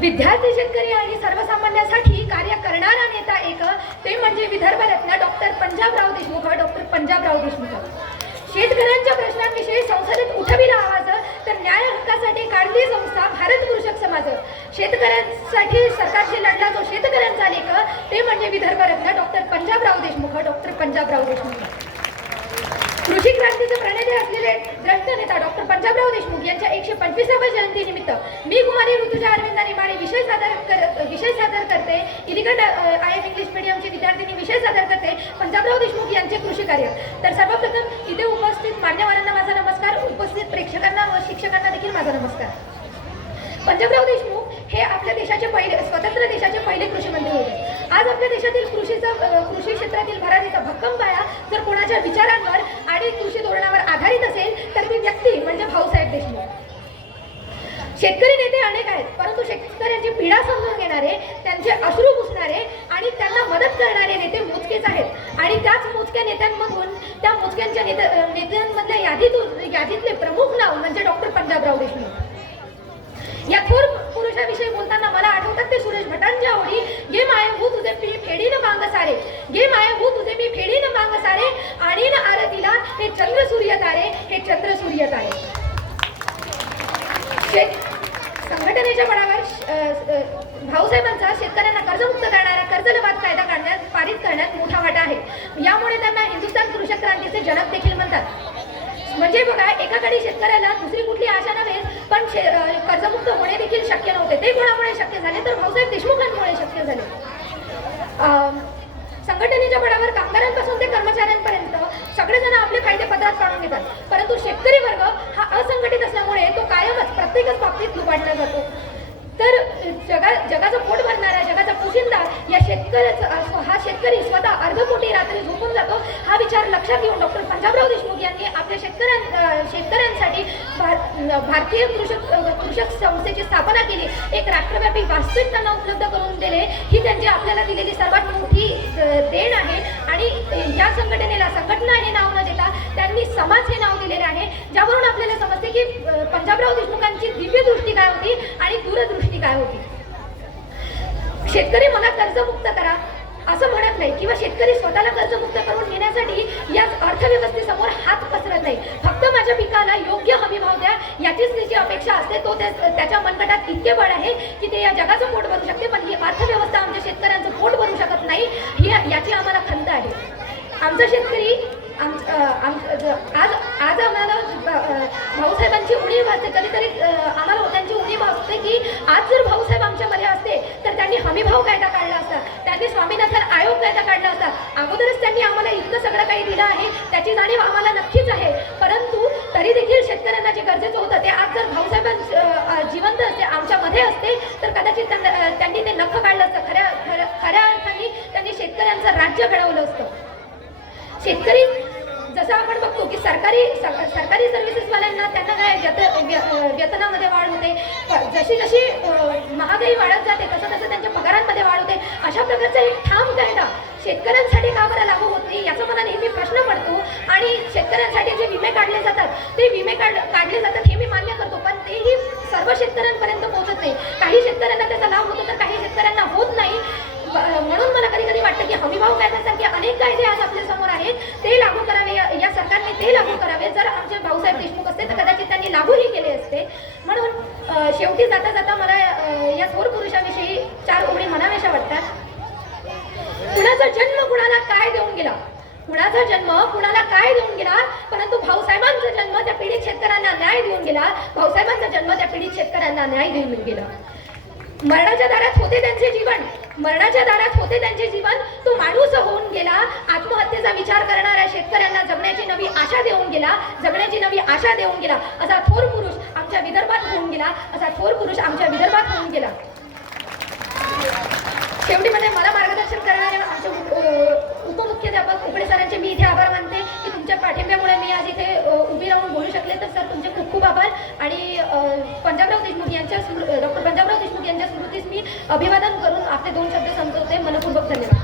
विद्यार्थी शेतकरी आणि सर्वसामान्यासाठी कार्य करणारा नेता एक ते म्हणजे विदर्भ रत्न डॉक्टर पंजाबराव देशमुख डॉक्टर पंजाबराव देशमुख. शेतकऱ्यांच्या प्रश्नांविषयी संसदेत उठविला आवाज तर न्याय हक्कासाठी काढली संस्था भारत कृषक समाज. शेतकऱ्यांसाठी सरकारशी लढला जो शेतकऱ्यांचा लेख ते म्हणजे विदर्भ रत्न डॉक्टर पंजाबराव देशमुख डॉक्टर पंजाबराव देशमुख. कृषी क्रांतीचे प्रणेते असलेले द्रष्ट नेता डॉक्टर पंजाबराव देशमुख यांच्या पंचवीसाव्या जयंतीनिमित्त मी कुमारी ऋतुजा अरविंद निमाडे विषय सादर कर विषय सादर करते. इलिगट आय एम इंग्लिश मीडियमची विद्यार्थिनी विषय सादर करते. पंजाबराव देशमुख यांचे कृषी कार्य. तर सर्वप्रथम इथे उपस्थित मान्यवरांना माझा नमस्कार. उपस्थित प्रेक्षकांना व शिक्षकांना देखील माझा नमस्कार. पंजाबराव देशमुख हे आपल्या देशाचे पहिले स्वतंत्र देशाचे पहिले कृषी मंत्री होते. आज आपल्या देशातील कृषीचा कृषी क्षेत्रातील भरारीचा भक्कम पाया जर कोणाच्या विचारांवर आणि कृषी धोरणावर आधारित असेल तर ती व्यक्ती म्हणजे भाऊसाहेब देशमुख. शेतकरी नेते अनेक आहेत परंतु शेतकऱ्यांची पीडा समजून घेणारे त्यांचे अश्रू पुसणारे आणि त्यांना मदत करणारे नेते मोजकेच आहेत. आणि त्याच मोजक्या नेत्यांमधून त्या मोजक्यांच्या नेत्या नेत्यांमधल्या यादीतून यादीतले प्रमुख नाव म्हणजे डॉक्टर पंजाबराव देशमुख. या थोर पुरुषाविषयी बोलताना मला आठवतात ते सुरेश भटांच्या ओळी गे माये भू हो तुझे फेडी फेडीन मांग सारे. गे मायाभूत भू हो तुझे मी फेडीन मांग सारे. आणि न आरतीला हे चंद्र सूर्य तारे हे चंद्र सूर्य तारे. म्हणजे संघटनेच्या बळावर श- भाऊसाहेबांचा शेतकऱ्यांना कर्जमुक्त करणारा कर्जलबाद कायदा काढण्यात पारित करण्यात मोठा वाटा आहे. यामुळे त्यांना हिंदुस्थान कृषक क्रांतीचे जनक देखील म्हणतात. म्हणजे बघा एकाकडे शेतकऱ्याला दुसरी कुठली आशा नव्हे पण शे- कर्जमुक्त होणे देखील शक्य नव्हते. ते कोणामुळे शक्य झाले? तर भाऊसाहेब देशमुखांमुळे शक्य झाले अम, संघटनेच्या बळावर कामगारांपासून ते कर्मचाऱ्यांपर्यंत सगळेजण आपले फायदे पदरात काढून घेतात परंतु शेतकरी वर्ग हा असंघटित असल्यामुळे तो कायमच प्रत्येकच बाबतीत लुबाडला जातो. तर जगा जगाचं पोट भरणारा जगाचा पोशिंदा या शेतकऱ्याचा हा शेतकरी स्वतः अर्धपोटी रात्री झोपून जातो. हा विचार लक्षात घेऊन डॉक्टर पंजाबराव देशमुख यांनी आपल्या शेतकऱ्यां शेतकऱ्यांसाठी भार- भारतीय कृषक कृषक संस्थेची स्थापना केली. एक राष्ट्रव्यापी वास्तविक त्यांना उपलब्ध करून दिले. ही त्यांची आपल्याला दिलेली सर्वात मोठी देण आहे. आणि या संघटनेला संघटना हे नाव न देता त्यांनी समाज हे नाव दिलेले आहे ज्यावरून आपल्याला समजते की पंजाबराव देशमुखांची दिव्य दृष्टी काय होती आणि दूरदृष्टी काय होती? शेतकरी मला कर्जमुक्त करा असं म्हणत नाही. किंवा शेतकरी स्वतःला कर्जमुक्त करून घेण्यासाठी या अर्थव्यवस्थेसमोर हात पसरत नाही. फक्त माझ्या पिकाला योग्य हमी भाव द्या याचीच त्याची अपेक्षा असते. तो त्या- त्याच्या मनगटात इतके बळ आहे की ते या जगाचं पोट भरू शकते. पण ही अर्थव्यवस्था आमच्या शेतकऱ्यांचं पोट भरू शकत नाही ही याची आम्हाला खंत आहे. आमचा शेतकरी आम आज आज आम्हाला भाऊसाहेबांची उणीव भासते कधीतरी आम्हाला त्यांची उणीव भासते की आज जर भाऊसाहेब आमच्यामध्ये असते तर त्यांनी हमीभाव कायदा काढला असता त्यांनी स्वामीनाथन आयोग कायदा काढला असता. अगोदरच त्यांनी आम्हाला इतकं सगळं काही दिलं आहे त्याची जाणीव आम्हाला नक्कीच आहे. परंतु तरी देखील शेतकऱ्यांना जे गरजेचं होतं ते आज जर भाऊसाहेबां जिवंत असते आमच्यामध्ये असते तर कदाचित त्यांना त्यांनी ते नक्क काढलं असतं. खऱ्या खऱ्या खऱ्या अर्थाने त्यांनी शेतकऱ्यांचं राज्य घडवलं असतं. शेतकरी जसं आपण बघतो की सरकारी स- सरकारी सर्व्हिसेसवाल्यांना त्यांना काय व्यत व्य- वेतनामध्ये वाढ होते. जशी जशी महागाई वाढत जाते तसं तसं त्यांच्या पगारांमध्ये वाढ होते. अशा प्रकारचा एक ठाम कायदा शेतकऱ्यांसाठी का बरं लागू होत नाही याचा मला नेहमी प्रश्न पडतो. आणि शेतकऱ्यांसाठी जे विमे काढले जातात ते विमे काढ काढले जातात हे मी मान्य करतो पण तेही सर्व शेतकऱ्यांपर्यंत पोहोचत नाही. काही शेतकऱ्यांना त्याचा लाभ होतो तर काही शेतकऱ्यांना होत नाही ब- म्हणून मला कधी कधी हमीभाव कायद्यासारखे अनेक कायदे आज आपल्यासमोर आहेत. ते लागू करावे. या सरकारने ते लागू करावे. जर आमचे भाऊसाहेब देशमुख असते तर कदाचित त्यांनी लागूही केले असते. म्हणून शेवटी जाता जाता मला या थोर पुरुषाविषयी चार ओळी म्हणाव्याशा वाटतात. कुणाचा जन्म कुणाला काय देऊन गेला? कुणाचा जन्म कुणाला काय देऊन गेला? परंतु भाऊसाहेबांचा जन्म त्या पीडित शेतकऱ्यांना न्याय देऊन गेला. भाऊसाहेबांचा जन्म त्या पीडित शेतकऱ्यांना न्याय देऊन गेला. मरणाच्या दारात होते त्यांचे जीवन. मरणाच्या दारात होते त्यांचे जीवन तो माणूस होऊन गेला. आत्महत्येचा विचार करणाऱ्या शेतकऱ्यांना जगण्याची नवी आशा देऊन गेला. जगण्याची नवी आशा देऊन गेला. असा थोर पुरुष आमच्या विदर्भात होऊन गेला. असा थोर पुरुष आमच्या विदर्भात होऊन गेला. शेवटी मध्ये मला मार्गदर्शन करणारे आमचे उपमुख्याध्यापक उपडे सरांचे मी इथे आभार मानते की तुमच्या पाठिंब्यामुळे मी आज इथे उभी राहून बोलू शकले. तर सर तुमचे खूप खूप आभार. आणि पंजाबराव देशमुख यांच्या डॉक्टर यांच्या स्मृतीस मी अभिवादन करून आपले दोन शब्द समजवते. मनपूर्वक धन्यवाद.